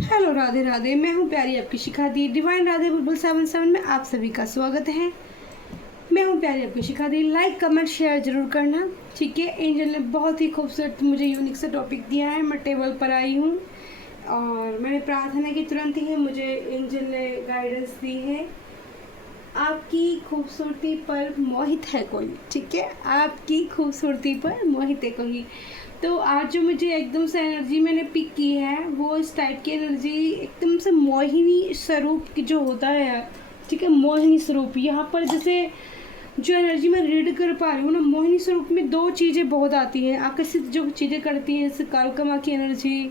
Hello, Radhe Radhe. मैं हूँ प्यारी आपकी शिखा दी। डिवाइन राधे बुलबुल 77 में आप सभी का स्वागत है। मैं हूँ प्यारी आपकी शिखा दी। लाइक कमेंट शेयर जरूर करना, ठीक है। एंजल ने बहुत ही खूबसूरत मुझे यूनिक सा टॉपिक दिया है। मैं टेबल पर आई हूँ और मैंने प्रार्थना की तुरंत ही मुझे एंजल ने गाइडेंस दी है। आपकी खूबसूरती पर मोहित है कोई, ठीक है। आपकी खूबसूरती पर मोहित है कोई। तो आज जो मुझे एकदम से एनर्जी मैंने पिक की है वो इस टाइप की एनर्जी एकदम से मोहिनी स्वरूप की जो होता है, ठीक है। मोहिनी स्वरूप यहाँ पर जैसे जो एनर्जी मैं रीड कर पा रही हूँ ना, मोहिनी स्वरूप में दो चीज़ें बहुत आती हैं, आकर्षित जो चीज़ें करती हैं, जैसे कालका माँ की एनर्जी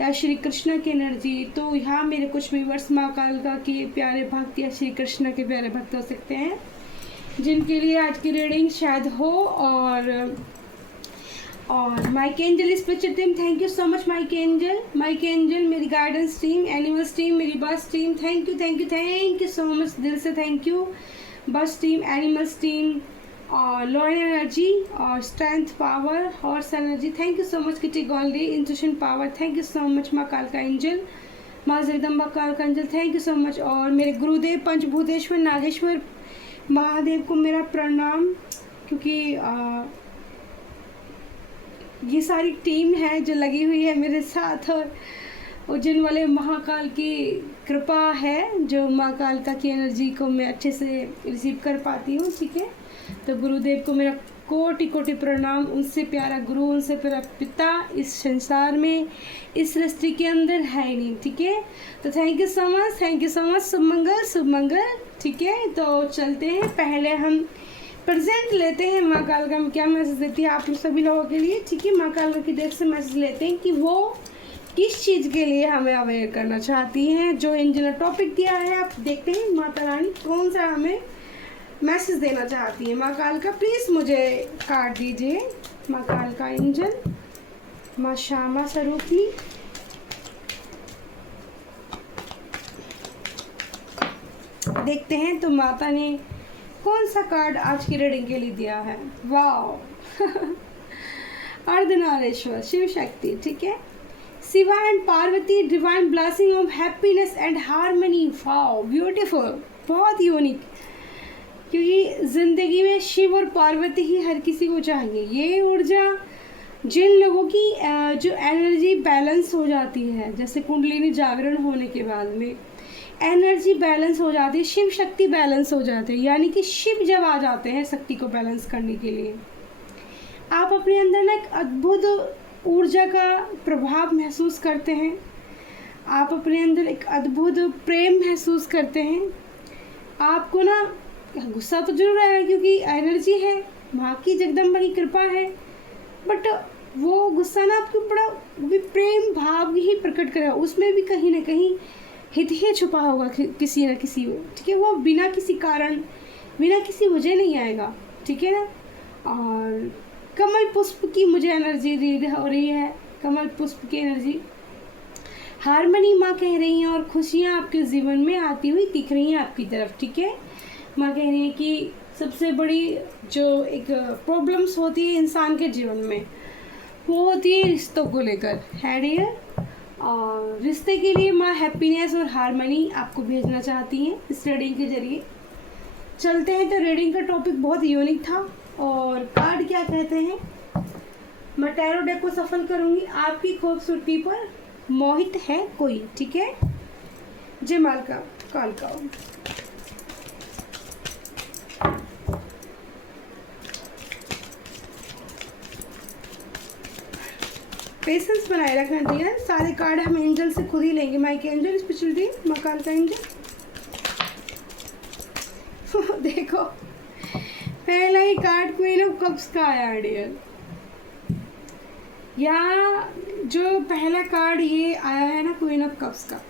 या श्री कृष्ण की एनर्जी। तो यहाँ मेरे कुछ व्यूवर्स माँ कालका के प्यारे भक्त या श्री कृष्ण के प्यारे भक्त हो सकते हैं, जिनके लिए आज की रीडिंग शायद हो। और Mike angel spiritual team, thank you so much Mike angel, मेरी गाइडेंस टीम, एनिमल्स टीम, मेरी बस team, thank you so much, दिल से थैंक यू। बस टीम, एनिमल्स टीम और लॉयन एनर्जी और strength power, horse energy, thank you so much. Kitty Goldie, intuition power, thank you so much. माँ कालका angel, माँ जगदम्बा कालका angel, thank you so much. और मेरे गुरुदेव पंचभूतेश्वर नागेश्वर महादेव को मेरा प्रणाम, क्योंकि ये सारी टीम है जो लगी हुई है मेरे साथ, और उज्जैन वाले महाकाल की कृपा है जो माँ कालका की एनर्जी को मैं अच्छे से रिसीव कर पाती हूँ, ठीक है। तो गुरुदेव को मेरा कोटि कोटि प्रणाम। उनसे प्यारा गुरु, उनसे प्यारा पिता इस संसार में, इस सृष्टि के अंदर है ही नहीं, ठीक है। तो थैंक यू सो मच, शुभ मंगल, ठीक है। तो चलते हैं, पहले हम प्रेजेंट लेते हैं माँ कालका में क्या मैसेज देती है आप सभी लोगों के लिए, ठीक है। माँ कालका की देख से मैसेज लेते हैं कि वो किस चीज़ के लिए हमें अवेयर करना चाहती हैं। जो एंजल ने टॉपिक दिया है, आप देखते हैं माता रानी कौन सा हमें मैसेज देना चाहती है। माँ कालका प्लीज़ मुझे कार्ड दीजिए। माँ कालका एंजल, माँ श्यामा स्वरूपनी, देखते हैं तो माता ने कौन सा कार्ड आज की रीडिंग के लिए दिया है। वाओ अर्धनारेश्वर शिव शक्ति, ठीक है। Shiva and Parvati, divine blessing of happiness and harmony. Wow beautiful, बहुत यूनिक, क्योंकि ज़िंदगी में शिव और पार्वती ही हर किसी को चाहिए। ये ऊर्जा जिन लोगों की जो एनर्जी बैलेंस हो जाती है, जैसे कुंडलिनी जागरण होने के बाद में एनर्जी बैलेंस हो जाती है, शिव शक्ति बैलेंस हो जाते हैं, यानी कि शिव जब आ जाते हैं शक्ति को बैलेंस करने के लिए, आप अपने अंदर ना एक अद्भुत ऊर्जा का प्रभाव महसूस करते हैं। आप अपने अंदर एक अद्भुत प्रेम महसूस करते हैं। आपको ना गुस्सा तो जरूर आएगा, क्योंकि एनर्जी है, माँ की जगदम्बा की कृपा है, बट वो गुस्सा ना आपको बड़ा भी प्रेम भाव ही प्रकट करेगा। उसमें भी कहीं ना कहीं हित ही छुपा होगा किसी न किसी में, ठीक है। वो बिना किसी कारण, बिना किसी वजह नहीं आएगा, ठीक है ना। और कमल पुष्प की मुझे एनर्जी रीड हो रही है, कमल पुष्प की एनर्जी, हारमनी माँ कह रही हैं, और खुशियाँ आपके जीवन में आती हुई दिख रही हैं आपकी तरफ, ठीक है। माँ कह रही हैं कि सबसे बड़ी जो एक प्रॉब्लम्स होती है इंसान के जीवन में, वो होती है रिश्तों को लेकर, है डियर। और रिश्ते के लिए माँ हैप्पीनेस और हारमनी आपको भेजना चाहती हैं इस रीडिंग के जरिए। चलते हैं, तो रीडिंग का टॉपिक बहुत यूनिक था, और कार्ड क्या कहते हैं मैं टैरो डेक को सफल करूंगी। आपकी खूबसूरती पर मोहित है कोई, ठीक है। जय मालका कालका। पेशेंस बनाए रखना चाहिए। सारे कार्ड हम एंजल से खुद ही लेंगे। माइक एंजल स्पेशल टीम, माँ कालका एंजल देखो पहला ही कार्ड क्वीन ऑफ कप्स का आया डियर, या जो पहला कार्ड ये आया है ना क्वीन ऑफ कप्स का,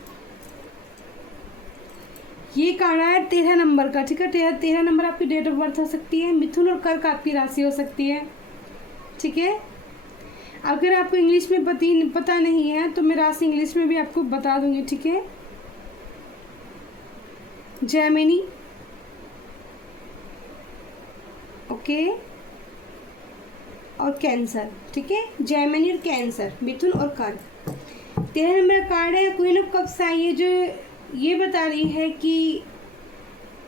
ये कार्ड आया 13 नंबर का, ठीक है। 13 नंबर आपकी डेट ऑफ बर्थ हो सकती है। मिथुन और कर्क आपकी राशि हो सकती है, ठीक है। अगर आपको इंग्लिश में पता नहीं है तो मैं राशि इंग्लिश में भी आपको बता दूंगी, ठीक है। जेमिनी, ओके, और कैंसर, ठीक है। जेमिनी और कैंसर, मिथुन और कर्क। 13 नंबर कार्ड है क्वीन ऑफ कप्स आई है, जो ये बता रही है कि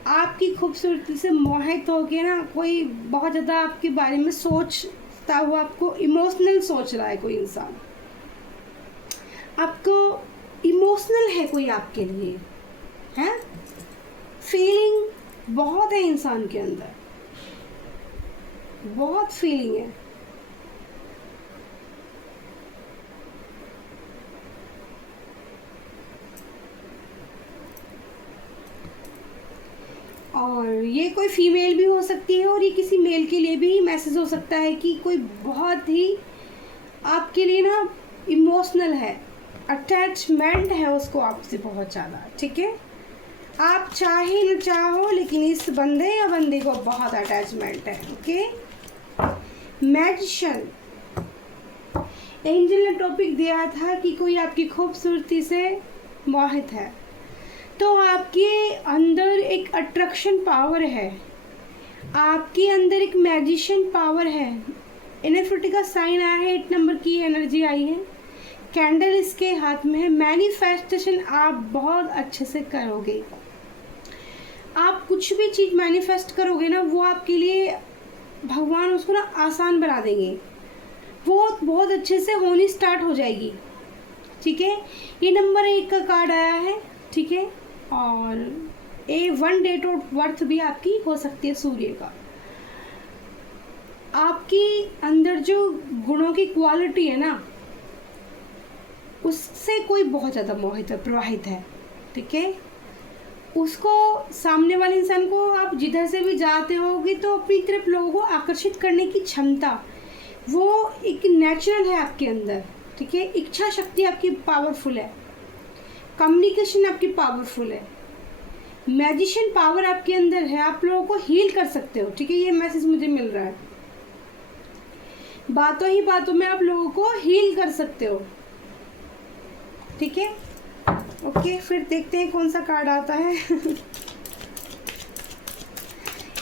आपकी खूबसूरती से मोहित हो के ना कोई बहुत ज़्यादा आपके बारे में सोचता हुआ, आपको इमोशनल सोच रहा है कोई इंसान, आपको इमोशनल है कोई आपके लिए, है फीलिंग बहुत है इंसान के अंदर, बहुत फीलिंग है। और ये कोई फीमेल भी हो सकती है और ये किसी मेल के लिए भी मैसेज हो सकता है कि कोई बहुत ही आपके लिए ना इमोशनल है, अटैचमेंट है उसको आपसे बहुत ज़्यादा, ठीक है। आप चाहे न चाहो लेकिन इस बंदे या बंदी को बहुत अटैचमेंट है, ओके। मैजिशियन, एंजल ने टॉपिक दिया था कि कोई आपकी खूबसूरती से मोहित है, तो आपके अंदर एक अट्रैक्शन पावर है, आपके अंदर एक मैजिशियन पावर है। एनएफटी का साइन आया है, 8 नंबर की एनर्जी आई है, कैंडल इसके हाथ में है। मैनिफेस्टेशन आप बहुत अच्छे से करोगे, आप कुछ भी चीज़ मैनिफेस्ट करोगे ना वो आपके लिए भगवान उसको ना आसान बना देंगे, वो बहुत अच्छे से होनी स्टार्ट हो जाएगी, ठीक है। ये नंबर 1 का कार्ड आया है, ठीक है। और 1 डेट ऑफ बर्थ भी आपकी हो सकती है सूर्य का। आपकी अंदर जो गुणों की क्वालिटी है ना उससे कोई बहुत ज़्यादा मोहित है, प्रवाहित है, ठीक है। उसको सामने वाले इंसान को आप जिधर से भी जाते होगे तो अपनी तरफ लोगों को आकर्षित करने की क्षमता वो एक नेचुरल है आपके अंदर, ठीक है। इच्छा शक्ति आपकी पावरफुल है, कम्युनिकेशन आपकी पावरफुल है, मैजिशियन पावर आपके अंदर है, आप लोगों को हील कर सकते हो, ठीक है। ये मैसेज मुझे मिल रहा है, बातों ही बातों में आप लोगों को हील कर सकते हो, ठीक है। ओके, फिर देखते हैं कौन सा कार्ड आता है।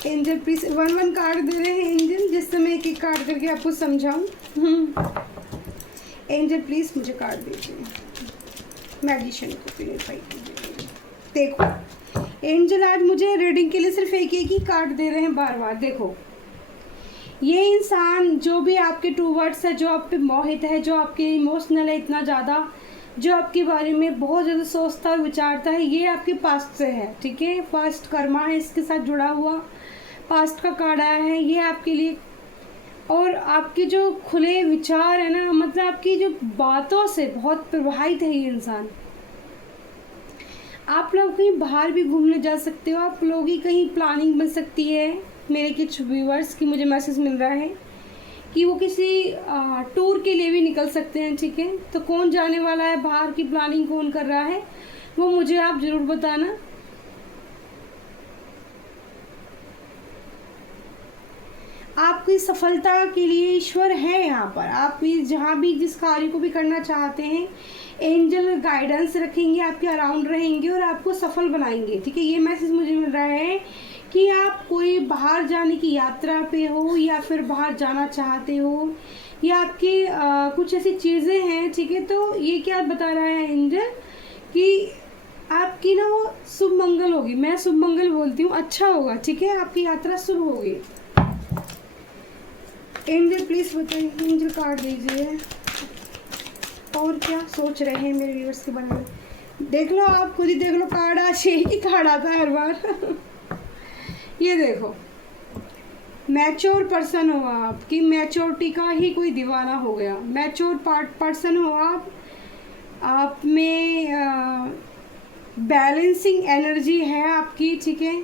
एंजल प्लीज 1 कार्ड दे रहे हैं एंजल, जिससे मैं एक एक कार्ड करके आपको समझाऊं। एंजल प्लीज मुझे कार्ड दीजिए, मैजिशियन को प्यूरिफाई कीजिए। देखो एंजल आज मुझे रीडिंग के लिए सिर्फ एक ही कार्ड दे रहे हैं बार बार। देखो ये इंसान जो भी आपके टूवर्ड्स है, जो आप पे मोहित है, जो आपके इमोशनल है इतना ज़्यादा, जो आपके बारे में बहुत ज़्यादा सोचता और विचारता है, ये आपके पास्ट से है, ठीक है। पास्ट कर्मा है इसके साथ जुड़ा हुआ, पास्ट का कार्ड आया है ये आपके लिए। और आपके जो खुले विचार है ना, मतलब आपकी जो बातों से बहुत प्रभावित है ये इंसान। आप लोग कहीं बाहर भी घूमने जा सकते हो, आप लोगों की कहीं प्लानिंग बन सकती है। मेरे कुछ व्यूअर्स की मुझे मैसेज मिल रहा है कि वो किसी टूर के लिए भी निकल सकते हैं, ठीक है। तो कौन जाने वाला है, बाहर की प्लानिंग कौन कर रहा है, वो मुझे आप ज़रूर बताना। आपकी सफलता के लिए ईश्वर है यहाँ पर। आप भी जहाँ भी जिस कार्य को भी करना चाहते हैं, एंजल गाइडेंस रखेंगे, आपके अराउंड रहेंगे और आपको सफल बनाएंगे, ठीक है। ये मैसेज मुझे मिल रहा है कि आप कोई बाहर जाने की यात्रा पे हो या फिर बाहर जाना चाहते हो, या आपकी कुछ ऐसी चीज़ें हैं, ठीक है। तो ये क्या बता रहा है एंजल कि आपकी ना वो शुभ मंगल होगी, मैं शुभ मंगल बोलती हूँ, अच्छा होगा, ठीक है। आपकी यात्रा शुभ होगी। एंजल प्लीज बताइए, एंजल कार्ड दीजिए। और क्या सोच रहे हैं मेरे व्यूअर्स के बारे में, देख लो, आप खुद ही देख लो। कार्ड आज एक ही कार्ड आता है हर बार। ये देखो, मैच्योर पर्सन हो आपकी, मैच्योरिटी का ही कोई दीवाना हो गया, मैच्योर पर्सन हो आप में बैलेंसिंग एनर्जी है आपकी, ठीक है।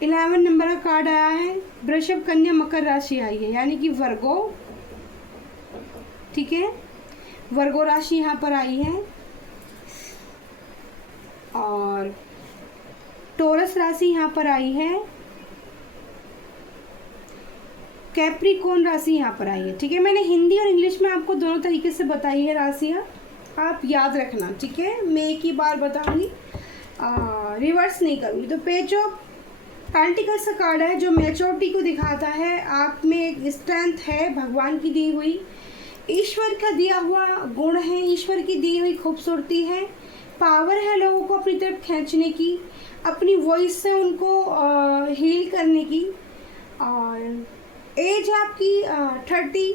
11 नंबर का कार्ड आया है, वृषभ कन्या मकर राशि आई है, यानी कि वर्गो, ठीक है। वर्गो राशि यहाँ पर आई है। और टोरस राशि यहाँ पर आई है, कैप्रिकॉर्न राशि यहाँ पर आई है, ठीक है। मैंने हिंदी और इंग्लिश में आपको दोनों तरीके से बताई है राशियाँ, आप याद रखना, ठीक है। मैं एक ही बार बताऊंगी, रिवर्स नहीं करूँगी। तो पेज ऑफ पेंटिकल्स का कार्ड है जो मैच्योरिटी को दिखाता है, आप में एक स्ट्रेंथ है भगवान की दी हुई, ईश्वर का दिया हुआ गुण है, ईश्वर की दी हुई खूबसूरती है, पावर है लोगों को अपनी तरफ खींचने की, अपनी वॉइस से उनको हील करने की। और एज आपकी 30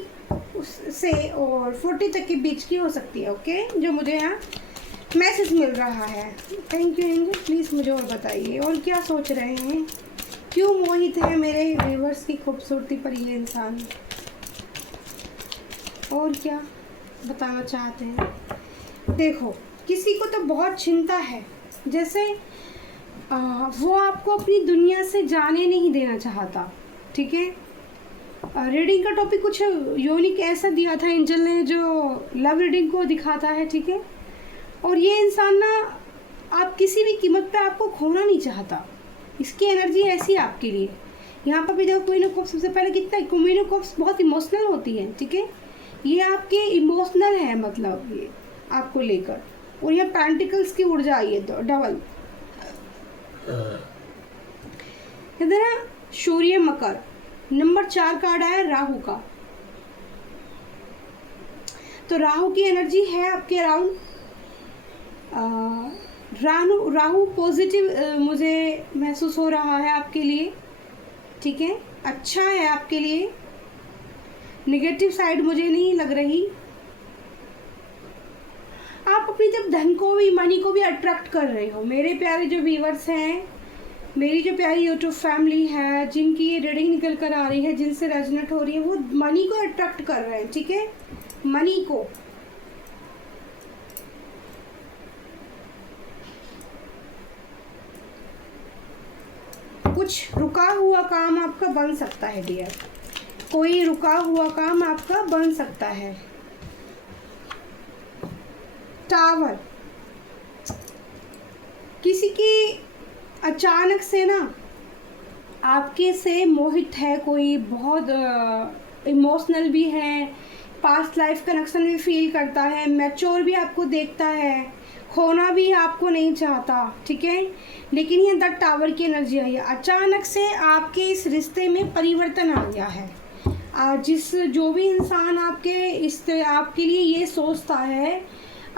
से और 40 तक के बीच की हो सकती है। ओके, जो मुझे यहाँ मैसेज मिल रहा है। थैंक यू एंजल, प्लीज़ मुझे और बताइए और क्या सोच रहे हैं, क्यों मोहित है मेरे व्यूवर्स की खूबसूरती पर ये इंसान, और क्या बताना चाहते हैं। देखो, किसी को तो बहुत चिंता है, जैसे वो आपको अपनी दुनिया से जाने नहीं देना चाहता। ठीक है, रीडिंग का टॉपिक कुछ यूनिक ऐसा दिया था एंजल ने जो लव रीडिंग को दिखाता है। ठीक है, और ये इंसान ना, आप किसी भी कीमत पे आपको खोना नहीं चाहता, इसकी एनर्जी ऐसी है आपके लिए। यहाँ पर भी देखो, क्वीन ऑफ कप्स सबसे पहले कितना, क्वीन ऑफ कप्स बहुत इमोशनल होती है। ठीक है, ये आपके इमोशनल है, मतलब ये आपको लेकर। और यहाँ पेंटिकल्स की ऊर्जा आई है तो डबल इधर है। सूर्य मकर, नंबर 4 कार्ड आया राहु का। तो राहु की एनर्जी है आपके अराउंड। राहु पॉजिटिव मुझे महसूस हो रहा है आपके लिए। ठीक है, अच्छा है आपके लिए, नेगेटिव साइड मुझे नहीं लग रही। आप अपनी तरफ धन को भी, मनी को भी अट्रैक्ट कर रहे हो। मेरे प्यारे जो व्यूवर्स हैं, मेरी जो प्यारी यूट्यूब फैमिली है, जिनकी ये रीडिंग निकल कर आ रही है, जिनसे रेजोनेट हो रही है, वो मनी को अट्रैक्ट कर रहे हैं। ठीक है, मनी को। कुछ रुका हुआ काम आपका बन सकता है डियर, कोई रुका हुआ काम आपका बन सकता है। टावर, किसी की अचानक से ना आपके से मोहित है कोई, बहुत इमोशनल भी है, पास्ट लाइफ कनेक्शन भी फील करता है, मैच्योर भी आपको देखता है, खोना भी आपको नहीं चाहता। ठीक है, लेकिन ये द टावर की एनर्जी आई है। अचानक से आपके इस रिश्ते में परिवर्तन आ गया है। जो भी इंसान आपके लिए ये सोचता है,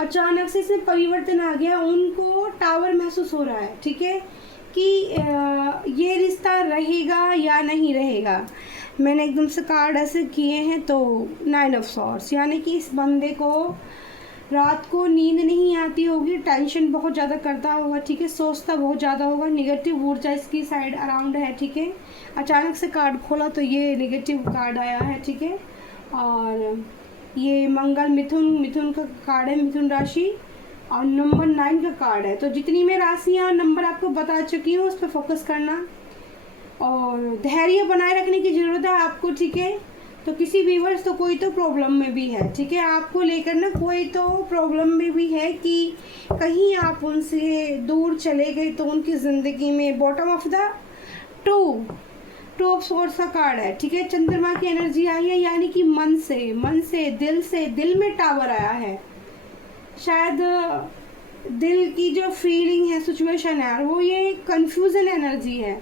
अचानक से इसमें परिवर्तन आ गया, उनको टावर महसूस हो रहा है। ठीक है, कि ये रिश्ता रहेगा या नहीं रहेगा। मैंने एकदम से कार्ड ऐसे किए हैं तो 9 ऑफ सॉर्ड्स, यानी कि इस बंदे को रात को नींद नहीं आती होगी, टेंशन बहुत ज़्यादा करता होगा। ठीक है, सोचता बहुत ज़्यादा होगा, निगेटिव ऊर्जा इसकी साइड अराउंड है। ठीक है, अचानक से कार्ड खोला तो ये नेगेटिव कार्ड आया है। ठीक है, और ये मंगल, मिथुन का कार्ड है, मिथुन राशि, और नंबर 9 का कार्ड है। तो जितनी मैं राशियाँ नंबर आपको बता चुकी हूँ, उस पर फोकस करना और धैर्य बनाए रखने की ज़रूरत है आपको। ठीक है, तो किसी व्यूवर्स तो कोई तो प्रॉब्लम में भी है। ठीक है, आपको लेकर ना कोई तो प्रॉब्लम में भी है कि कहीं आप उनसे दूर चले गए तो उनकी ज़िंदगी में। Bottom of the two of source का कार्ड है। ठीक है, चंद्रमा की एनर्जी आई है, यानी कि मन से दिल में टावर आया है। शायद दिल की जो फीलिंग है, सिचुएशन है, वो ये कंफ्यूजन एनर्जी है।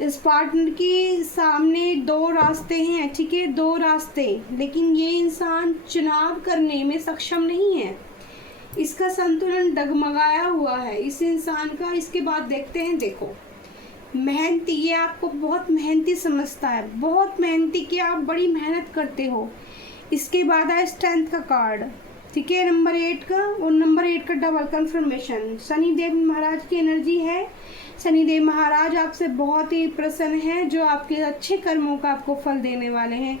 इस पार्टनर के सामने 2 रास्ते हैं। ठीक है, 2 रास्ते, लेकिन ये इंसान चुनाव करने में सक्षम नहीं है। इसका संतुलन डगमगाया हुआ है इस इंसान का। इसके बाद देखते हैं, देखो मेहनती, ये आपको बहुत मेहनती समझता है, बहुत मेहनती, कि आप बड़ी मेहनत करते हो। इसके बाद आया स्ट्रेंथ का कार्ड। ठीक है, नंबर 8 का, और नंबर 8 का डबल कंफर्मेशन। शनिदेव महाराज की एनर्जी है। शनिदेव महाराज आपसे बहुत ही प्रसन्न हैं, जो आपके अच्छे कर्मों का आपको फल देने वाले हैं,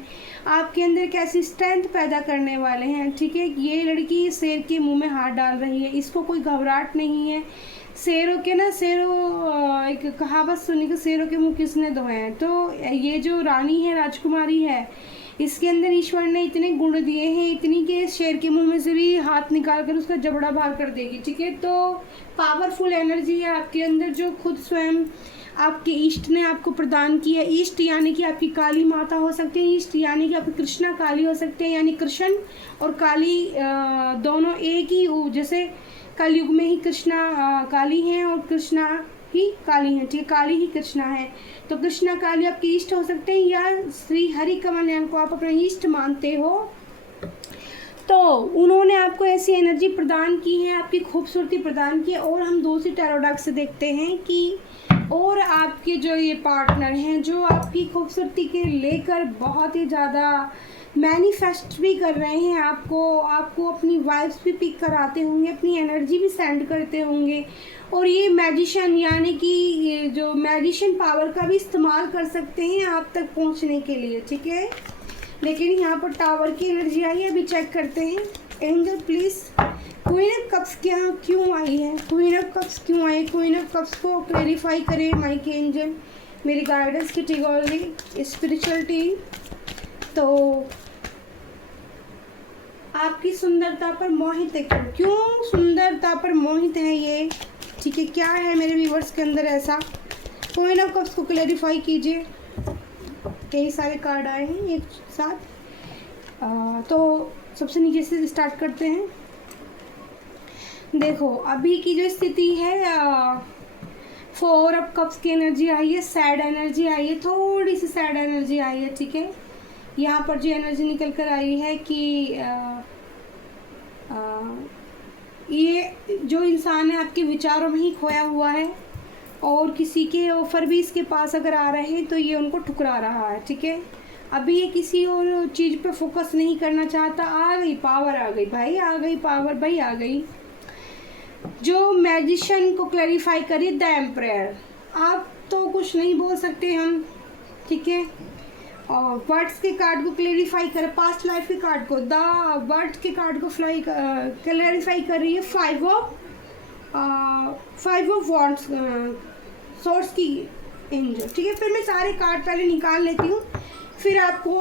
आपके अंदर एक ऐसी स्ट्रेंथ पैदा करने वाले हैं। ठीक है, ये लड़की शेर के मुंह में हाथ डाल रही है, इसको कोई घबराहट नहीं है। शेरों के ना, एक कहावत सुनी कि शेरों के मुंह किसने धोए हैं। तो ये जो रानी है, राजकुमारी है, इसके अंदर ईश्वर ने इतने गुण दिए हैं, इतनी कि शेर के मुंह में से भी हाथ निकाल कर उसका जबड़ा बाहर कर देगी। ठीक है, तो पावरफुल एनर्जी है आपके अंदर, जो खुद स्वयं आपके इष्ट ने आपको प्रदान की है। इष्ट यानी कि आपकी काली माता हो सकती है, इष्ट यानी कि आपकी कृष्णा काली हो सकते हैं, यानी कृष्ण और काली दोनों एक ही, जैसे कलयुग में ही कृष्णा काली हैं और कृष्णा ही काली हैं। ठीक है, काली ही कृष्णा है, तो कृष्णा काली आपके इष्ट हो सकते हैं, या श्री हरि कमलयान को आप अपना इष्ट मानते हो। तो उन्होंने आपको ऐसी एनर्जी प्रदान की है, आपकी खूबसूरती प्रदान की है। और हम दूसरी टैरो डेक से देखते हैं कि और आपके जो ये पार्टनर हैं जो आपकी खूबसूरती के लेकर बहुत ही ज़्यादा मैनिफेस्ट भी कर रहे हैं, आपको अपनी वाइब्स भी पिक कराते होंगे, अपनी एनर्जी भी सेंड करते होंगे। और ये मैजिशियन यानी कि ये जो मैजिशियन पावर का भी इस्तेमाल कर सकते हैं आप तक पहुंचने के लिए, ठीक है। लेकिन यहाँ पर टावर की एनर्जी आई है, अभी चेक करते हैं। Angel please, queen of cups क्यों आई है? क्वीन ऑफ कप्स क्यों आई? क्वीन ऑफ कप्स को क्लैरिफाई करें माइक एंजल, मेरी गाइडेंस कैटेगरी स्पिरिचुअलिटी। तो आपकी सुंदरता पर मोहित है, क्यों सुंदरता पर मोहित है ये, ठीक है। क्या है मेरे व्यूवर्स के अंदर ऐसा? क्वीन ऑफ कप्स को क्लैरिफाई कीजिए। कई सारे कार्ड आए हैं एक साथ। तो सबसे नीचे से स्टार्ट करते हैं। देखो अभी की जो स्थिति है, 4 ऑफ कप्स की एनर्जी आई है, सैड एनर्जी आई है, थोड़ी सी सैड एनर्जी आई है, ठीक है। यहाँ पर जो एनर्जी निकल कर आई है कि ये जो इंसान है आपके विचारों में ही खोया हुआ है और किसी के ऑफर भी इसके पास अगर आ रहे हैं तो ये उनको ठुकरा रहा है, ठीक है। अभी ये किसी और चीज़ पे फोकस नहीं करना चाहता। आ गई पावर, आ गई भाई, आ गई पावर भाई, आ गई। जो मैजिशियन को क्लैरिफाई करिए, द एम्परर। आप तो कुछ नहीं बोल सकते हम, ठीक है। और वर्ड्स के कार्ड को क्लैरिफाई कर, पास्ट लाइफ के कार्ड को, द वर्ड के कार्ड को क्लैरिफाई कर रही है। 5 ऑफ वॉन्ड्स, सोर्स की एंजल, ठीक है। फिर मैं सारे कार्ड पहले निकाल लेती हूँ, फिर आपको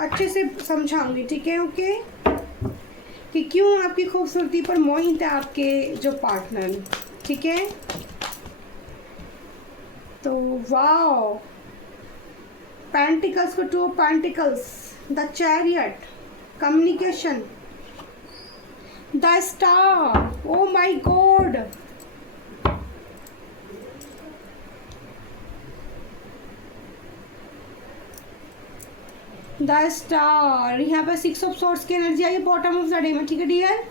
अच्छे से समझाऊंगी, ठीक है। ओके, कि क्यों आपकी खूबसूरती पर मोहित है आपके जो पार्टनर, ठीक है। तो वाओ, पेंटिकल्स को 2 pentacles, the chariot, communication, the star, oh my God, the star. यहाँ पर 6 ऑफ सोर्स की एनर्जी आई है बॉटम ऑफ द डे में, ठीक है डियर।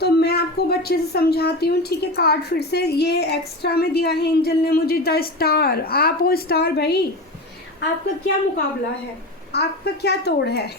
तो मैं आपको अच्छे से समझाती हूँ, ठीक है। कार्ड फिर से ये एक्स्ट्रा में दिया है एंजल ने मुझे, द स्टार। आप हो स्टार भाई, आपका क्या मुकाबला है, आपका क्या तोड़ है?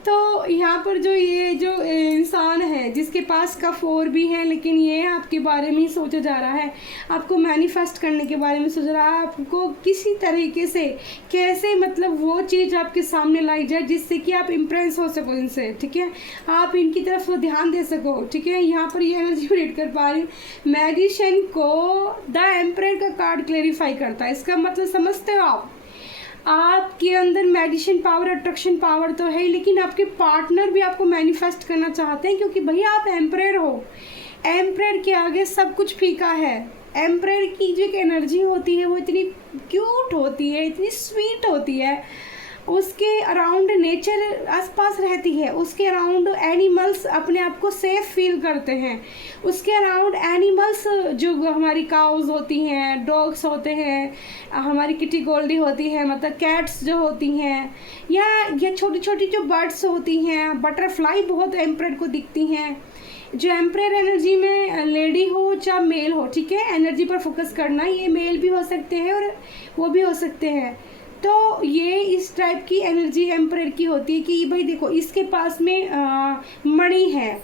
तो यहाँ पर जो ये जो इंसान है जिसके पास का 4 भी है, लेकिन ये आपके बारे में ही सोचा जा रहा है, आपको मैनिफेस्ट करने के बारे में सोच रहा है, आपको किसी तरीके से कैसे मतलब वो चीज़ आपके सामने लाई जाए जिससे कि आप इम्प्रेस हो सको इनसे, ठीक है। आप इनकी तरफ ध्यान दे सको, ठीक है। यहाँ पर ये एनर्जी रीड कर पा रही हूँ। मैजिशियन को द एम्परर का कार्ड क्लैरिफाई करता है। इसका मतलब समझते हो आप, आपके अंदर मैजिशियन पावर, अट्रैक्शन पावर तो है, लेकिन आपके पार्टनर भी आपको मैनिफेस्ट करना चाहते हैं, क्योंकि भैया आप एम्परर हो। एम्परर के आगे सब कुछ फीका है। एम्परर की जो एक एनर्जी होती है वो इतनी क्यूट होती है, इतनी स्वीट होती है। उसके अराउंड नेचर आसपास रहती है, उसके अराउंड एनिमल्स अपने आप को सेफ फील करते हैं। उसके अराउंड एनिमल्स जो हमारी काउज होती हैं, डॉग्स होते हैं, हमारी किटी गोल्डी होती है, मतलब कैट्स जो होती हैं, या ये छोटी छोटी जो बर्ड्स होती हैं, बटरफ्लाई बहुत एम्परर को दिखती हैं। जो एम्परर एनर्जी में लेडी हो चाहे मेल हो, ठीक है, एनर्जी पर फोकस करना। ये मेल भी हो सकते हैं और वो भी हो सकते हैं। तो ये इस टाइप की एनर्जी एम्परर की होती है कि भाई देखो इसके पास में मणि है,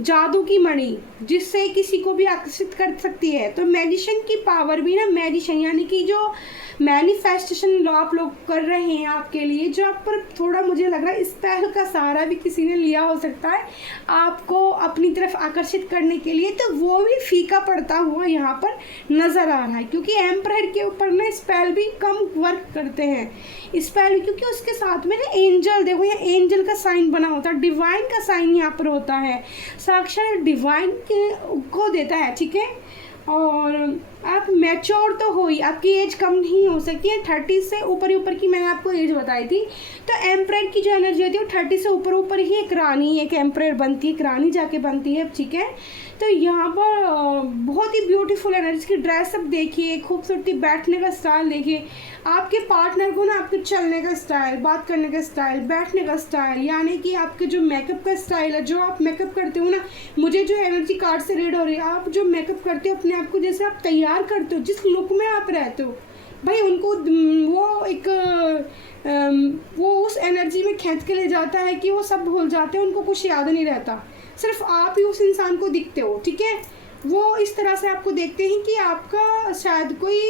जादू की मणि, जिससे किसी को भी आकर्षित कर सकती है। तो मैजिशियन की पावर भी ना, मैजिशियन यानी कि जो मैनिफेस्टेशन आप लोग कर रहे हैं आपके लिए, जो आप पर थोड़ा मुझे लग रहा है स्पेल का सहारा भी किसी ने लिया हो सकता है आपको अपनी तरफ आकर्षित करने के लिए, तो वो भी फीका पड़ता हुआ यहाँ पर नज़र आ रहा है। क्योंकि एम्परर के ऊपर ना स्पेल भी कम वर्क करते हैं, स्पेल, क्योंकि उसके साथ में ना एंजल, देखो यहाँ एंजल का साइन बना होता है, डिवाइन का साइन यहाँ पर होता है, साक्षात डिवाइन को देता है, ठीक है। और आप मैच्योर तो हो ही, आपकी एज कम नहीं हो सकती है, 30 से ऊपर ही ऊपर की मैंने आपको एज बताई थी। तो एम्प्रेयर की जो एनर्जी होती है वो 30 से ऊपर ऊपर ही एक रानी, एक एम्प्रेयर बनती है, एक रानी जाके बनती है, ठीक है। तो यहाँ पर बहुत ही ब्यूटीफुल एनर्जी की ड्रेसअप देखिए, खूबसूरती, बैठने का स्टाइल देखिए, आपके पार्टनर को ना आपके चलने का स्टाइल, बात करने का स्टाइल, बैठने का स्टाइल, यानी कि आपके जो मेकअप का स्टाइल है, जो आप मेकअप करते हो ना, मुझे जो एनर्जी कार्ड से रीड हो रही है, आप जो मेकअप करते हो अपने आप को, जैसे आप तैयार करते हो, जिस लुक में आप रहते हो भाई, उनको वो एक वो उस एनर्जी में खींच के ले जाता है कि वो सब भूल जाते हैं, उनको कुछ याद नहीं रहता, सिर्फ आप ही उस इंसान को दिखते हो, ठीक है। वो इस तरह से आपको देखते हैं कि आपका शायद कोई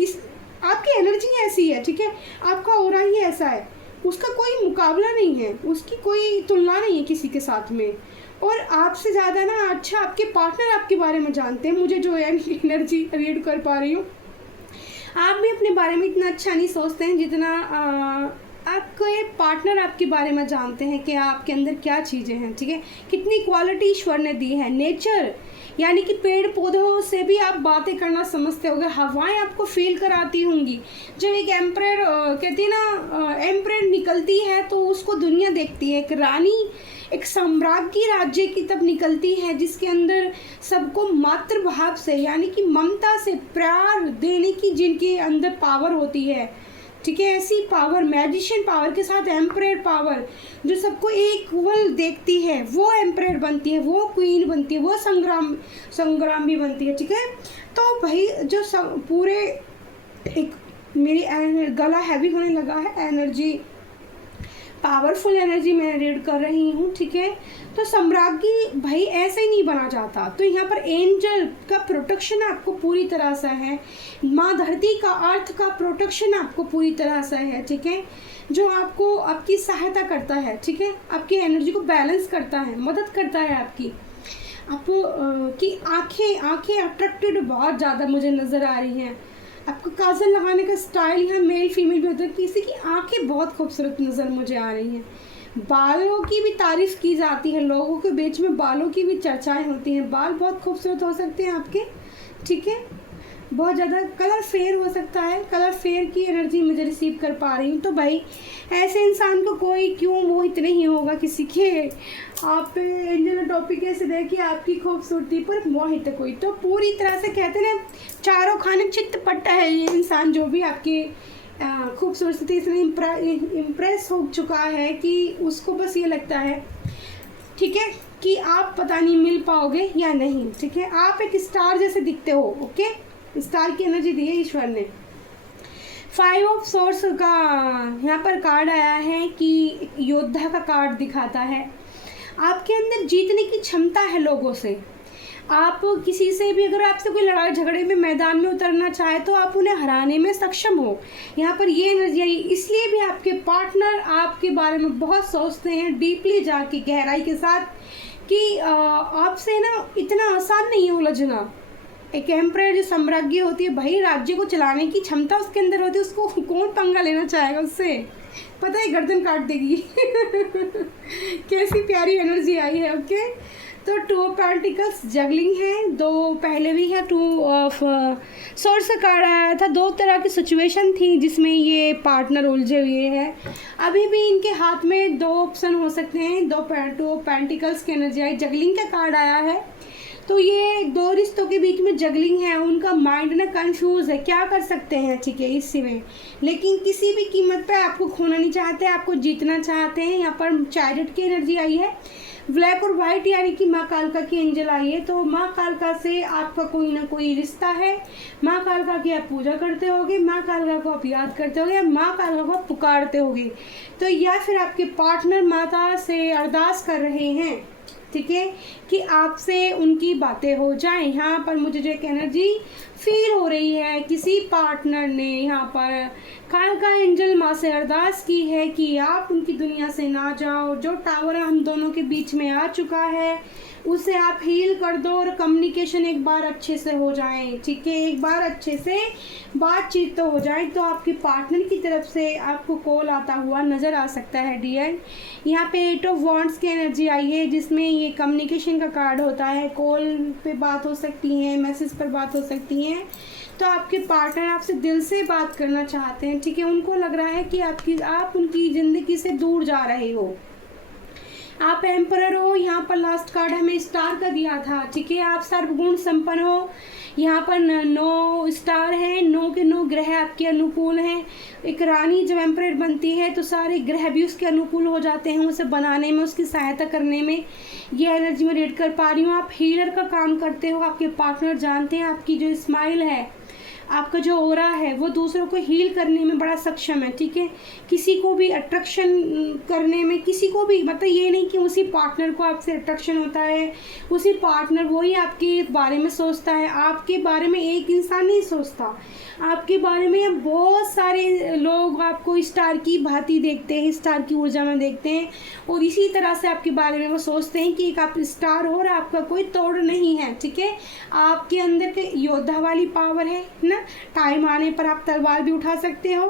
इस आपकी एनर्जी ऐसी है, ठीक है, आपका ऑरा ही ऐसा है, उसका कोई मुकाबला नहीं है, उसकी कोई तुलना नहीं है किसी के साथ में। और आपसे ज़्यादा ना अच्छा आपके पार्टनर आपके बारे में जानते हैं, मुझे जो है एनर्जी रीड कर पा रही हूँ। आप भी अपने बारे में इतना अच्छा नहीं सोचते हैं जितना आपके पार्टनर आपके बारे में जानते हैं कि आपके अंदर क्या चीज़ें हैं, ठीक है, कितनी क्वालिटी ईश्वर ने दी है। नेचर यानी कि पेड़ पौधों से भी आप बातें करना समझते होंगे, हवाएं आपको फील कराती होंगी। जब एक एम्परर कहती है ना, एम्परर निकलती है तो उसको दुनिया देखती है, एक रानी, एक साम्राज्ञी राज्य की तब निकलती है जिसके अंदर सबको मातृभाव से यानी कि ममता से प्यार देने की जिनके अंदर पावर होती है, ठीक है, ऐसी पावर, मैजिशियन पावर के साथ एम्परर पावर, जो सबको इक्वल देखती है, वो एम्परर बनती है, वो क्वीन बनती है, वो संग्राम भी बनती है, ठीक है। तो भाई जो पूरे एक मेरी गला हैवी होने लगा है, एनर्जी, पावरफुल एनर्जी मैं रीड कर रही हूँ, ठीक है। तो सम्राज्ञी भाई ऐसे ही नहीं बना जाता। तो यहाँ पर एंजल का प्रोटेक्शन आपको पूरी तरह से है, माँ धरती का अर्थ का प्रोटेक्शन आपको पूरी तरह से है, ठीक है, जो आपको आपकी सहायता करता है, ठीक है, आपकी एनर्जी को बैलेंस करता है, मदद करता है आपकी। आप की आँखें अट्रैक्टेड बहुत ज़्यादा मुझे नज़र आ रही हैं। आपको काजल लगाने का स्टाइल यहाँ मेल फीमेल भी होता है, किसी की आंखें बहुत खूबसूरत नज़र मुझे आ रही हैं। बालों की भी तारीफ़ की जाती है, लोगों के बीच में बालों की भी चर्चाएं होती हैं, बाल बहुत खूबसूरत हो सकते हैं आपके, ठीक है, बहुत ज़्यादा कलर फेयर हो सकता है, कलर फेयर की एनर्जी मुझे रिसीव कर पा रही हूँ। तो भाई ऐसे इंसान को कोई क्यों मोहित नहीं होगा किसी के, आप एंजल टॉपिक ऐसे देखिए, आपकी खूबसूरती पर मोहित है कोई, तो पूरी तरह से कहते हैं चारों खाने चित्त पट्टा है ये इंसान, जो भी आपकी खूबसूरती से इम्प्रेस हो चुका है कि उसको बस ये लगता है, ठीक है, कि आप पता नहीं मिल पाओगे या नहीं, ठीक है, आप एक स्टार जैसे दिखते हो, ओके, स्टार की एनर्जी दी है ईश्वर ने। 5 ऑफ सोर्स का यहाँ पर कार्ड आया है कि योद्धा का कार्ड दिखाता है, आपके अंदर जीतने की क्षमता है लोगों से। आप किसी से भी अगर आपसे कोई लड़ाई झगड़े में मैदान में उतरना चाहे तो आप उन्हें हराने में सक्षम हो, यहाँ पर ये एनर्जी आई। इसलिए भी आपके पार्टनर आपके बारे में बहुत सोचते हैं डीपली जाके, गहराई के साथ, कि आपसे ना इतना आसान नहीं है उलझना। एक एम्परर जो साम्राज्ञी होती है भाई, राज्य को चलाने की क्षमता उसके अंदर होती है, उसको कौन पंगा लेना चाहेगा उससे, पता है गर्दन काट देगी। कैसी प्यारी एनर्जी आई है, ओके। तो 2 ऑफ पेंटिकल्स जगलिंग है, 2 पहले भी है, 2 ऑफ सोर्स का कार्ड आया था। 2 तरह की सिचुएशन थी जिसमें ये पार्टनर उलझे हुए हैं, अभी भी इनके हाथ में 2 ऑप्शन हो सकते हैं। 2 ऑफ पेंटिकल्स की एनर्जी आई, जगलिंग का कार्ड आया है। तो ये 2 रिश्तों के बीच में जगलिंग है, उनका माइंड ना कंफ्यूज है, क्या कर सकते हैं, ठीक है, इसी में, लेकिन किसी भी कीमत पे आपको खोना नहीं चाहते, आपको जीतना चाहते हैं। यहाँ पर चैरिट की एनर्जी आई है, ब्लैक और वाइट यानी कि माँ कालका की एंजल आई है। तो माँ कालका से आपका कोई ना कोई रिश्ता है, माँ कालका की आप पूजा करते होगे, माँ कालका को आप याद करते होगे, या माँ कालका को आप पुकारते होगे, तो या फिर आपके पार्टनर माता से अरदास कर रहे हैं, ठीक है, कि आपसे उनकी बातें हो जाएं। यहाँ पर मुझे जो एक एनर्जी फील हो रही है, किसी पार्टनर ने यहाँ पर कालका एंजल माँ से अरदास की है कि आप उनकी दुनिया से ना जाओ, जो टावर हम दोनों के बीच में आ चुका है उसे आप हील कर दो और कम्युनिकेशन एक बार अच्छे से हो जाए, ठीक है, एक बार अच्छे से बातचीत तो हो जाए। तो आपके पार्टनर की तरफ से आपको कॉल आता हुआ नज़र आ सकता है डियर। यहाँ पे 8 ऑफ वॉन्ड्स की एनर्जी आई है, जिसमें ये कम्युनिकेशन का कार्ड होता है, कॉल पे बात हो सकती है, मैसेज पर बात हो सकती है, हैं, तो आपके पार्टनर आपसे दिल से बात करना चाहते हैं, ठीक है। उनको लग रहा है कि आप उनकी ज़िंदगी से दूर जा रहे हो। आप एम्परर हो, यहाँ पर लास्ट कार्ड हमें स्टार का दिया था, ठीक है। आप सर्वगुण संपन्न हो, यहाँ पर 9 स्टार हैं, 9 के 9 ग्रह आपके अनुकूल हैं। एक रानी जब एम्परर बनती है तो सारे ग्रह भी उसके अनुकूल हो जाते हैं, उसे बनाने में, उसकी सहायता करने में। ये एनर्जी में रीड कर पा रही हूँ। आप हीलर का काम करते हो, आपके पार्टनर जानते हैं आपकी जो स्माइल है, आपका जो ओरा है, वो दूसरों को हील करने में बड़ा सक्षम है, ठीक है। किसी को भी अट्रैक्शन करने में, किसी को भी, मतलब ये नहीं कि उसी पार्टनर को आपसे अट्रैक्शन होता है, उसी पार्टनर वही आपके बारे में सोचता है। आपके बारे में एक इंसान नहीं सोचता, आपके बारे में बहुत सारे लोग आपको स्टार की भांति देखते हैं, स्टार की ऊर्जा में देखते हैं, और इसी तरह से आपके बारे में वो सोचते हैं कि एक आप स्टार हो और आपका कोई तोड़ नहीं है, ठीक है। आपके अंदर के योद्धा वाली पावर है ना, टाइम आने पर आप तलवार भी उठा सकते हो,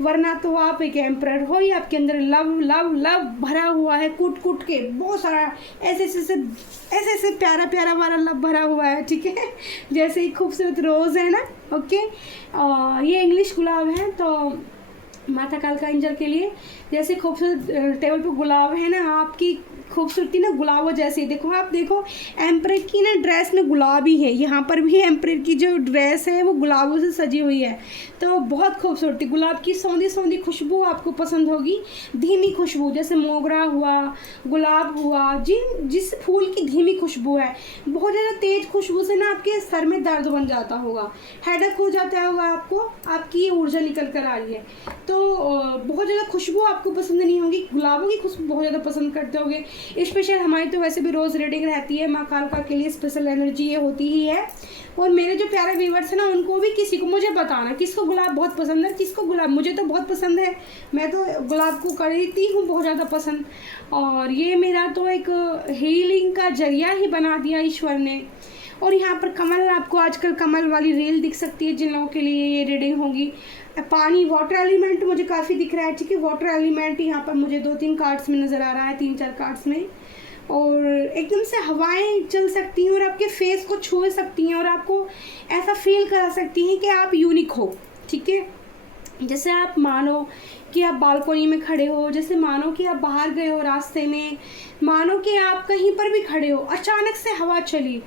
वरना तो आप एक एम्परर हो। या आपके अंदर लव लव लव भरा हुआ है, कूट कूट के बहुत सारा ऐसे प्यारा प्यारा वाला लव भरा हुआ है, ठीक है। जैसे एक खूबसूरत रोज़ है ना, ओके। ये इंग्लिश गुलाब है, तो माता कालका एंजल के लिए जैसे खूबसूरत टेबल पे गुलाब है ना, आपकी खूबसूरती ना गुलाबों जैसी। देखो, आप देखो एम्परर की ना ड्रेस में गुलाबी है, यहाँ पर भी एम्परर की जो ड्रेस है वो गुलाबों से सजी हुई है, तो बहुत खूबसूरती। गुलाब की सौंधी सौंधी खुशबू आपको पसंद होगी, धीमी खुशबू, जैसे मोगरा हुआ, गुलाब हुआ, जिस फूल की धीमी खुशबू है। बहुत ज़्यादा तेज खुशबू से ना आपके सर में दर्द बन जाता होगा, हेडेक हो जाता होगा आपको, आपकी ऊर्जा निकल कर आ रही है, तो बहुत ज़्यादा खुशबू आपको पसंद नहीं होगी। गुलाबों की खुशबू बहुत ज़्यादा पसंद करते होगे। स्पेशल हमारी तो वैसे भी रोज़ रीडिंग रहती है, माँ कालका के लिए स्पेशल एनर्जी ये होती ही है। और मेरे जो प्यारे व्यूवर्स हैं ना, उनको भी, किसी को मुझे बताना किसको गुलाब बहुत पसंद है, किसको गुलाब, मुझे तो बहुत पसंद है, मैं तो गुलाब को करती हूँ बहुत ज़्यादा पसंद। और ये मेरा तो एक हीलिंग का जरिया ही बना दिया ईश्वर ने। और यहाँ पर कमल, आपको आजकल कमल वाली रील दिख सकती है जिन लोगों के लिए ये रीडिंग होगी। पानी, वाटर एलिमेंट मुझे काफ़ी दिख रहा है, ठीक है। वाटर एलिमेंट यहाँ पर मुझे 2-3 कार्ड्स में नज़र आ रहा है, 3-4 कार्ड्स में। और एकदम से हवाएं चल सकती हैं और आपके फेस को छू सकती हैं और आपको ऐसा फील करा सकती हैं कि आप यूनिक हो, ठीक है। जैसे आप मानो कि आप बालकोनी में खड़े हो, जैसे मानो कि आप बाहर गए हो रास्ते में, मानो कि आप कहीं पर भी खड़े हो, अचानक से हवा चली,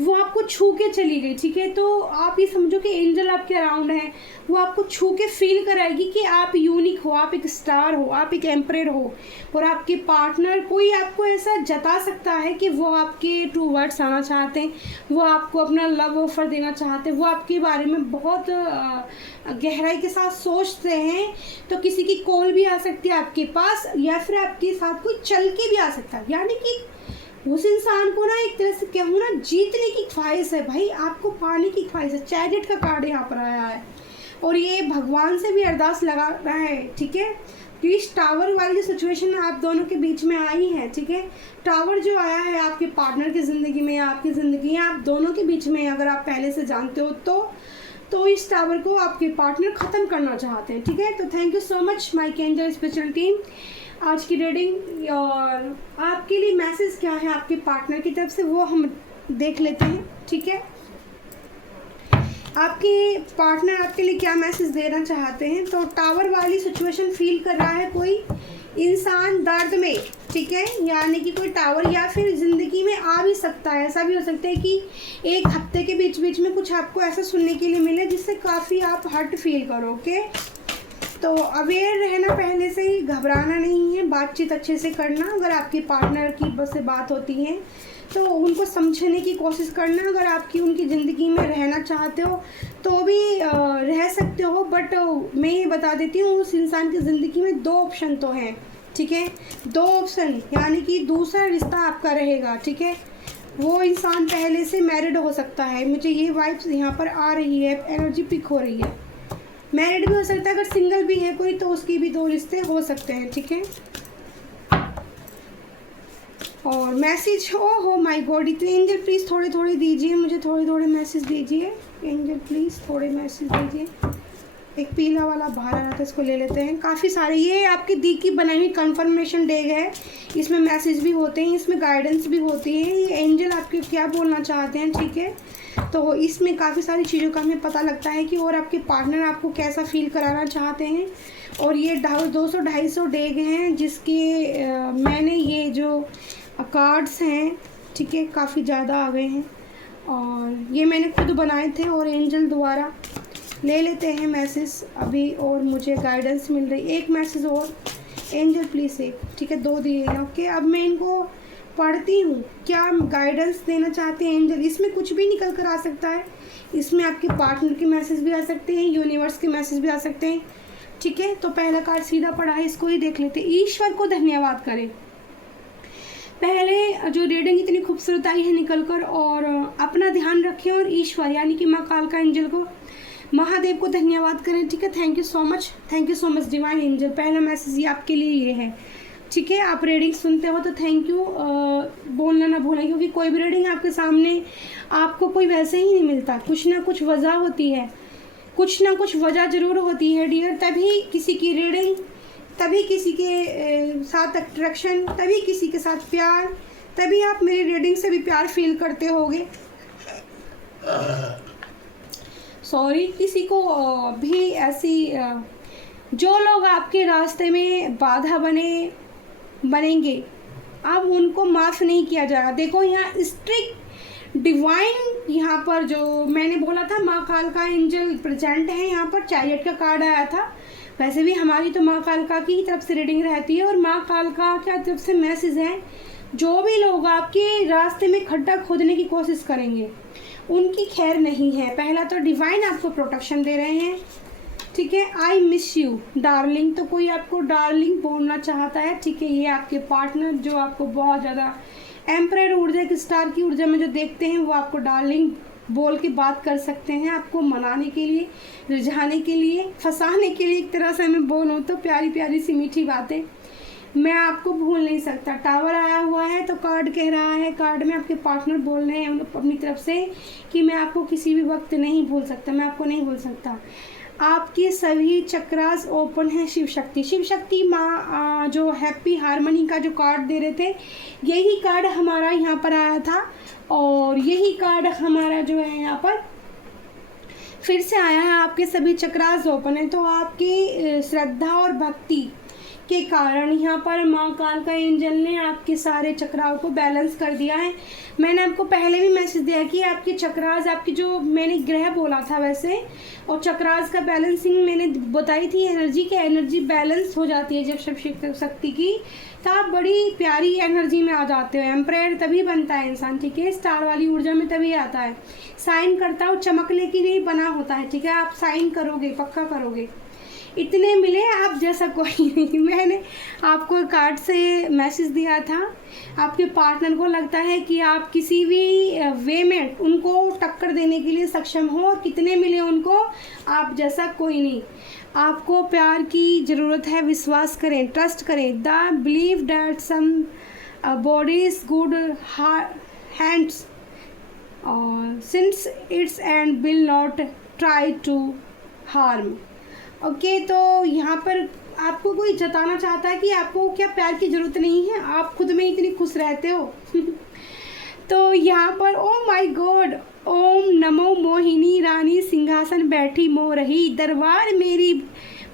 वो आपको छू के चली गई, ठीक है। तो आप ये समझो कि एंजल आपके अराउंड है, वो आपको छू के फील कराएगी कि आप यूनिक हो, आप एक स्टार हो, आप एक एम्परर हो। और आपके पार्टनर, कोई आपको ऐसा जता सकता है कि वो आपके ट्रू वर्ड्स आना चाहते हैं, वो आपको अपना लव ऑफर देना चाहते हैं, वो आपके बारे में बहुत गहराई के साथ सोचते हैं। तो किसी की कॉल भी आ सकती है आपके पास, या फिर आपके साथ कोई चल के भी आ सकता है, यानी कि उस इंसान को ना एक तरह से कहूँ ना, जीतने की ख्वाहिश है भाई, आपको पाने की ख्वाहिश है। चैरियट का कार्ड यहाँ पर आया है और ये भगवान से भी अरदास लगा रहा है, ठीक है। प्लीज टावर वाली जो सिचुएशन आप दोनों के बीच में आई है, ठीक है, टावर जो आया है आपके पार्टनर की ज़िंदगी में, आपकी ज़िंदगी में, आप दोनों के बीच में, अगर आप पहले से जानते हो तो इस टावर को आपके पार्टनर ख़त्म करना चाहते हैं, ठीक है। तो thank you so much my angel special team, आज की रीडिंग। और आपके लिए मैसेज क्या है आपके पार्टनर की तरफ से, वो हम देख लेते हैं, ठीक है। आपके पार्टनर आपके लिए क्या मैसेज देना चाहते हैं। तो टावर वाली सिचुएशन फील कर रहा है कोई इंसान दर्द में, ठीक है, यानी कि कोई टावर या फिर ज़िंदगी में आ भी सकता है। ऐसा भी हो सकता है कि एक हफ्ते के बीच बीच में कुछ आपको ऐसा सुनने के लिए मिले जिससे काफ़ी आप हर्ट फील करो, ओके। तो अवेयर रहना, पहले से ही घबराना नहीं है, बातचीत अच्छे से करना। अगर आपके पार्टनर की बस से बात होती है तो उनको समझने की कोशिश करना। अगर आपकी उनकी ज़िंदगी में रहना चाहते हो तो भी रह सकते हो, बट मैं ये बता देती हूँ, उस इंसान की ज़िंदगी में 2 ऑप्शन तो हैं, ठीक है, 2 ऑप्शन, यानी कि दूसरा रिश्ता आपका रहेगा, ठीक है। वो इंसान पहले से मैरिड हो सकता है, मुझे ये वाइब्स यहाँ पर आ रही है, एनर्जी पिक हो रही है। मैरिड भी हो सकता है, अगर सिंगल भी है कोई तो उसकी भी 2 रिश्ते हो सकते हैं, ठीक है। और मैसेज, हो माय गॉड, इतने एंजल प्लीज़ थोड़े थोड़े दीजिए मुझे, थोड़े थोड़े मैसेज दीजिए एंजल, प्लीज़ थोड़े मैसेज दीजिए। एक पीला वाला बाहर आ रहा था, इसको ले लेते हैं। काफ़ी सारे ये आपकी दी की बनाई हुई कन्फर्मेशन डेग है, इसमें मैसेज भी होते हैं, इसमें गाइडेंस भी होती है, ये एंजल आपके क्या बोलना चाहते हैं, ठीक है। तो इसमें काफ़ी सारी चीज़ों का हमें पता लगता है कि और आपके पार्टनर आपको कैसा फील कराना चाहते हैं। और ये 200-250 डेग हैं जिसके मैंने ये जो कार्ड्स हैं, ठीक है, काफ़ी ज़्यादा आ गए हैं और ये मैंने खुद बनाए थे और एंजल द्वारा। ले लेते हैं मैसेज अभी और मुझे गाइडेंस मिल रही, एक मैसेज और एंजल प्लीज़ एक, ठीक है, 2 दिए हैं। ओके, अब मैं इनको पढ़ती हूँ, क्या गाइडेंस देना चाहते हैं एंजल। इसमें कुछ भी निकल कर आ सकता है, इसमें आपके पार्टनर के मैसेज भी आ सकते हैं, यूनिवर्स के मैसेज भी आ सकते हैं, ठीक है। तो पहला कार्ड सीधा पड़ा है, इसको ही देख लेते हैं। ईश्वर को धन्यवाद करें। पहले जो रीडिंग इतनी खूबसूरत आई है निकल कर, और अपना ध्यान रखें और ईश्वर यानी कि माँ कालका एंजल को, महादेव को धन्यवाद करें, ठीक है। Thank you so much divine angel. पहला मैसेज ये आपके लिए ये है, ठीक है। आप रीडिंग सुनते हो तो थैंक यू बोलना ना भूलें, क्योंकि कोई भी रीडिंग आपके सामने आपको कोई वैसे ही नहीं मिलता, कुछ ना कुछ वजह होती है, कुछ ना कुछ वजह ज़रूर होती है डियर। तभी किसी की रीडिंग, तभी किसी के साथ अट्रैक्शन, तभी किसी के साथ प्यार, तभी आप मेरी रीडिंग से भी प्यार फील करते होगे। सॉरी, किसी को भी ऐसी जो लोग आपके रास्ते में बाधा बनेंगे, अब उनको माफ़ नहीं किया जाएगा। देखो यहाँ स्ट्रिक्ट डिवाइन, यहाँ पर जो मैंने बोला था माँ कालका एंजल प्रेजेंट है, यहाँ पर चैरियट का कार्ड आया था। वैसे भी हमारी तो माँ कालका की ही तरफ से रीडिंग रहती है और माँ कालका की तरफ से मैसेज हैं, जो भी लोग आपके रास्ते में खड्डा खोदने की कोशिश करेंगे उनकी खैर नहीं है। पहला तो डिवाइन आपको प्रोटेक्शन दे रहे हैं, ठीक है। आई मिस यू डार्लिंग, तो कोई आपको डार्लिंग बोलना चाहता है, ठीक है। ये आपके पार्टनर जो आपको बहुत ज़्यादा एम्परर ऊर्जा, एक स्टार की ऊर्जा में जो देखते हैं, वो आपको डार्लिंग बोल के बात कर सकते हैं, आपको मनाने के लिए, रिझाने के लिए, फंसाने के लिए। एक तरह से मैं बोलूँ तो प्यारी प्यारी सी मीठी बातें, मैं आपको भूल नहीं सकता। टावर आया हुआ है तो कार्ड कह रहा है, कार्ड में आपके पार्टनर बोल रहे हैं अपनी तरफ से कि मैं आपको किसी भी वक्त नहीं भूल सकता, मैं आपको नहीं भूल सकता। आपकी सभी चक्रास ओपन है। शिव शक्ति माँ जो हैप्पी हारमोनी का जो कार्ड दे रहे थे, यही कार्ड हमारा यहाँ पर आया था और यही कार्ड हमारा जो है यहाँ पर फिर से आया है। आपके सभी चक्रास ओपन है, तो आपकी श्रद्धा और भक्ति के कारण यहाँ पर माँ कालका एंजल ने आपके सारे चक्राओं को बैलेंस कर दिया है। मैंने आपको पहले भी मैसेज दिया कि आपके चक्रास, आपकी जो मैंने ग्रह बोला था वैसे, और चक्रास का बैलेंसिंग मैंने बताई थी, एनर्जी की एनर्जी बैलेंस हो जाती है जब शिव शक्ति की, तो आप बड़ी प्यारी एनर्जी में आ जाते हो। एम्परर तभी बनता है इंसान, ठीक है, स्टार वाली ऊर्जा में तभी आता है। साइन करता हो चमकने के लिए बना होता है, ठीक है। आप साइन करोगे, पक्का करोगे। इतने मिले आप जैसा कोई नहीं। मैंने आपको कार्ड से मैसेज दिया था, आपके पार्टनर को लगता है कि आप किसी भी वे में उनको टक्कर देने के लिए सक्षम हो। कितने मिले उनको, आप जैसा कोई नहीं। आपको प्यार की ज़रूरत है, विश्वास करें, ट्रस्ट करें। The believe that some bodies good hands since it's and will not try to harm. Okay, तो यहाँ पर आपको कोई जताना चाहता है कि आपको क्या प्यार की ज़रूरत नहीं है, आप खुद में इतनी खुश रहते हो। तो यहाँ पर ओ माय गॉड, ओम नमो मोहिनी रानी सिंहासन बैठी मोरही, दरबार मेरी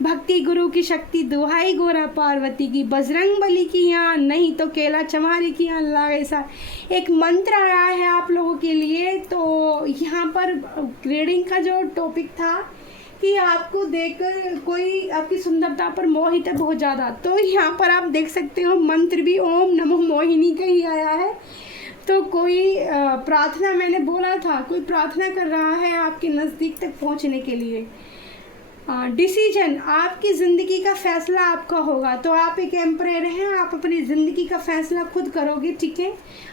भक्ति गुरु की शक्ति, दुहाई गोरा पार्वती की, बजरंग बली की यहाँ नहीं तो केला चमारी की यहाँ लागे सा। एक मंत्र आया है आप लोगों के लिए। तो यहाँ पर रीडिंग का जो टॉपिक था कि आपको देखकर कोई आपकी सुंदरता पर मोहित है बहुत ज़्यादा, तो यहाँ पर आप देख सकते हो मंत्र भी ओम नमो मोहिनी का ही आया है। तो कोई प्रार्थना, मैंने बोला था कोई प्रार्थना कर रहा है आपके नज़दीक तक पहुँचने के लिए। डिसीजन, आपकी ज़िंदगी का फैसला आपका होगा। तो आप एक एम्परर हैं, आप अपनी ज़िंदगी का फैसला खुद करोगे, ठीक है।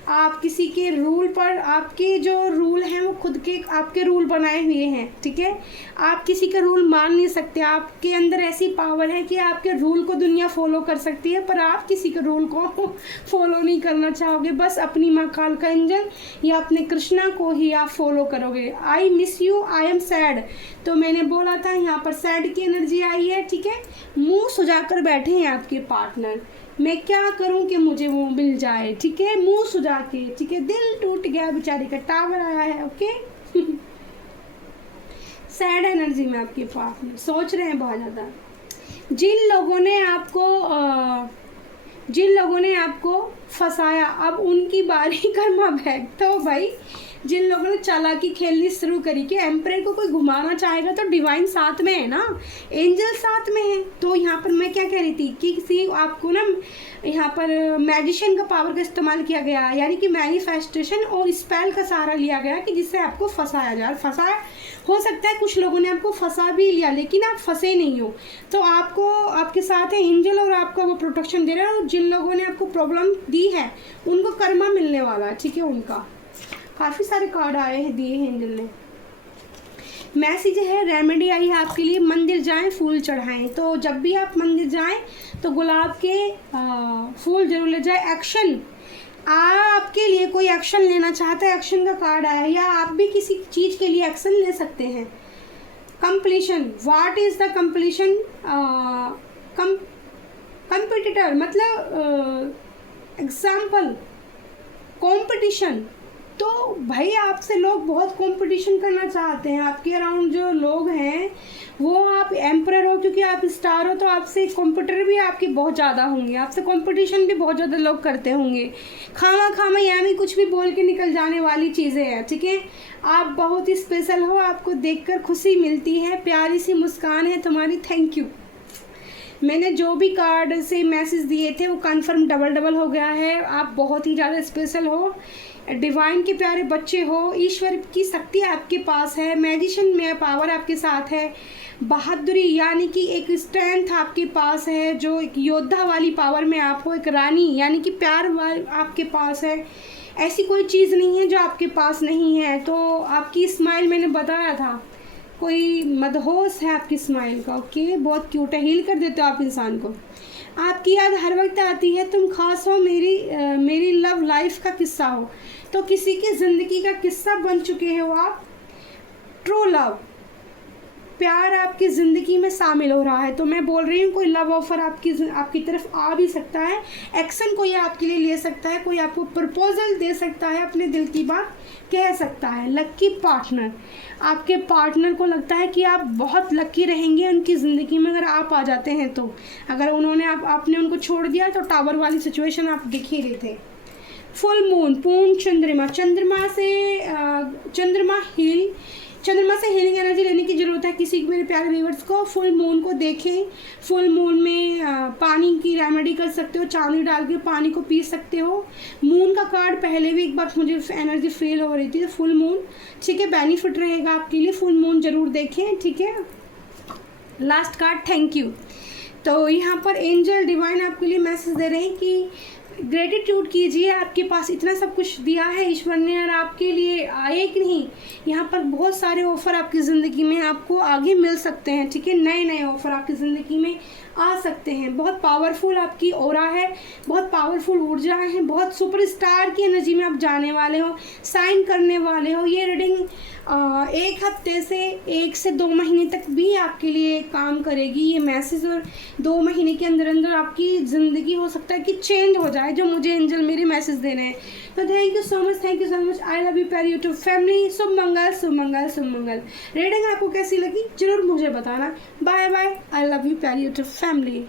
आप किसी के रूल पर, आपके जो रूल हैं वो खुद के आपके रूल बनाए हुए हैं, ठीक है। आप किसी का रूल मान नहीं सकते, आपके अंदर ऐसी पावर है कि आपके रूल को दुनिया फॉलो कर सकती है, पर आप किसी के रूल को फॉलो नहीं करना चाहोगे। बस अपनी माँ कालका एंजल या अपने कृष्णा को ही आप फॉलो करोगे। I miss you, I am sad, तो मैंने बोला था यहाँ पर सैड की एनर्जी आई है, ठीक है। मुंह सुजाकर बैठे हैं आपके पार्टनर, मैं क्या करूं कि मुझे वो मिल जाए, ठीक है, मुंह सुजा के, ठीक है। दिल टूट गया बेचारे का, टावर आया है, ओके। सैड एनर्जी में आपके पार्टनर सोच रहे हैं बहुत ज़्यादा। जिन लोगों ने आपको फंसाया, अब उनकी बारी कर्मा बैक। तो भाई जिन लोगों ने चालाकी खेलनी शुरू करी कि एम्परर को कोई घुमाना चाहेगा तो डिवाइन साथ में है ना, एंजल साथ में है। तो यहाँ पर मैं क्या कह रही थी कि किसी आपको ना यहाँ पर मैजिशियन का पावर का इस्तेमाल किया गया, यानी कि मैनिफेस्टेशन और स्पेल का सहारा लिया गया कि जिससे आपको फंसाया जाए। फंसाया हो सकता है कुछ लोगों ने आपको फंसा भी लिया, लेकिन आप फंसे नहीं हो। तो आपको आपके साथ है एंजल और आपका वो प्रोटेक्शन दे रहा है। और जिन लोगों ने आपको प्रॉब्लम दी है उनको कर्मा मिलने वाला है, ठीक है। उनका काफ़ी सारे कार्ड आए हैं, दिए हैं एंजल ने। मैसेज है, रेमेडी आई है आपके लिए, मंदिर जाएं फूल चढ़ाएं। तो जब भी आप मंदिर जाएं तो गुलाब के फूल जरूर ले जाएं। एक्शन, आपके लिए कोई एक्शन लेना चाहता है, एक्शन का कार्ड आया है, या आप भी किसी चीज़ के लिए एक्शन ले सकते हैं। Completion, what is the completion? Competitor मतलब एग्जाम्पल कंपटीशन। तो भाई आपसे लोग बहुत कंपटीशन करना चाहते हैं, आपके अराउंड जो लोग हैं वो, आप एम्परर हो क्योंकि आप स्टार हो, तो आपसे कंपटीटर भी आपके बहुत ज़्यादा होंगे, आपसे कंपटीशन भी बहुत ज़्यादा लोग करते होंगे। खामा यामी कुछ भी बोल के निकल जाने वाली चीज़ें हैं, ठीक है। आप बहुत ही स्पेशल हो, आपको देखकर खुशी मिलती है, प्यारी सी मुस्कान है तुम्हारी, थैंक यू। मैंने जो भी कार्ड से मैसेज दिए थे वो कंफर्म डबल हो गया है। आप बहुत ही ज़्यादा स्पेशल हो, डिवाइन के प्यारे बच्चे हो, ईश्वर की शक्ति आपके पास है, मैजिशियन में पावर आपके साथ है, बहादुरी यानी कि एक स्ट्रेंथ आपके पास है, जो एक योद्धा वाली पावर में आप हो, एक रानी यानी कि प्यार आपके पास है। ऐसी कोई चीज़ नहीं है जो आपके पास नहीं है। तो आपकी स्माइल मैंने बताया था, कोई मदहोश है आपकी स्माइल का, ओके, बहुत क्यूट है, हील कर देते हो आप इंसान को। आपकी याद हर वक्त आती है, तुम खास हो, मेरी लव लाइफ का किस्सा हो। तो किसी की ज़िंदगी का किस्सा बन चुके हो आप। ट्रू लव, प्यार आपकी ज़िंदगी में शामिल हो रहा है। तो मैं बोल रही हूँ कोई लव ऑफर आपकी तरफ आ भी सकता है, एक्शन कोई आपके लिए ले सकता है, कोई आपको प्रपोजल दे सकता है, अपने दिल की बात कह सकता है। लक्की पार्टनर, आपके पार्टनर को लगता है कि आप बहुत लक्की रहेंगे उनकी ज़िंदगी में अगर आप आ जाते हैं। तो अगर आपने उनको छोड़ दिया तो टावर वाली सिचुएशन आप दिख ही रहे थे। फुल मून, पूर्ण चंद्रमा, चंद्रमा से हीलिंग एनर्जी लेने की ज़रूरत है किसी मेरे प्यारे व्यूअर्स को। फुल मून को देखें, फुल मून में पानी की रेमेडी कर सकते हो, चांदी डाल के पानी को पी सकते हो। मून का कार्ड पहले भी एक बार मुझे एनर्जी फील हो रही थी, तो फुल मून, ठीक है, बेनिफिट रहेगा आपके लिए। फुल मून ज़रूर देखें, ठीक है। Last card, thank you. तो यहाँ पर एंजल डिवाइन आपके लिए मैसेज दे रहे हैं कि ग्रेटिट्यूड कीजिए, आपके पास इतना सब कुछ दिया है ईश्वर ने और आपके लिए आए कि नहीं। यहाँ पर बहुत सारे ऑफ़र आपकी ज़िंदगी में आपको आगे मिल सकते हैं, ठीक है। नए ऑफ़र आपकी ज़िंदगी में आ सकते हैं। बहुत पावरफुल आपकी ऑरा है, बहुत पावरफुल ऊर्जा है, बहुत सुपरस्टार की एनर्जी में आप जाने वाले हो, साइन करने वाले हो। ये रीडिंग 1 हफ्ते से 1 से 2 महीने तक भी आपके लिए काम करेगी ये मैसेज, और 2 महीने के अंदर आपकी ज़िंदगी हो सकता है कि चेंज हो जाए, जो मुझे एंजल मेरे मैसेज देने हैं। तो thank you so much, I love you प्यारी यूट्यूब फैमिली। शुभ मंगल। रीडिंग आपको कैसी लगी जरूर मुझे बताना। Bye bye, I love you प्यारी यूट्यूब फैमिली।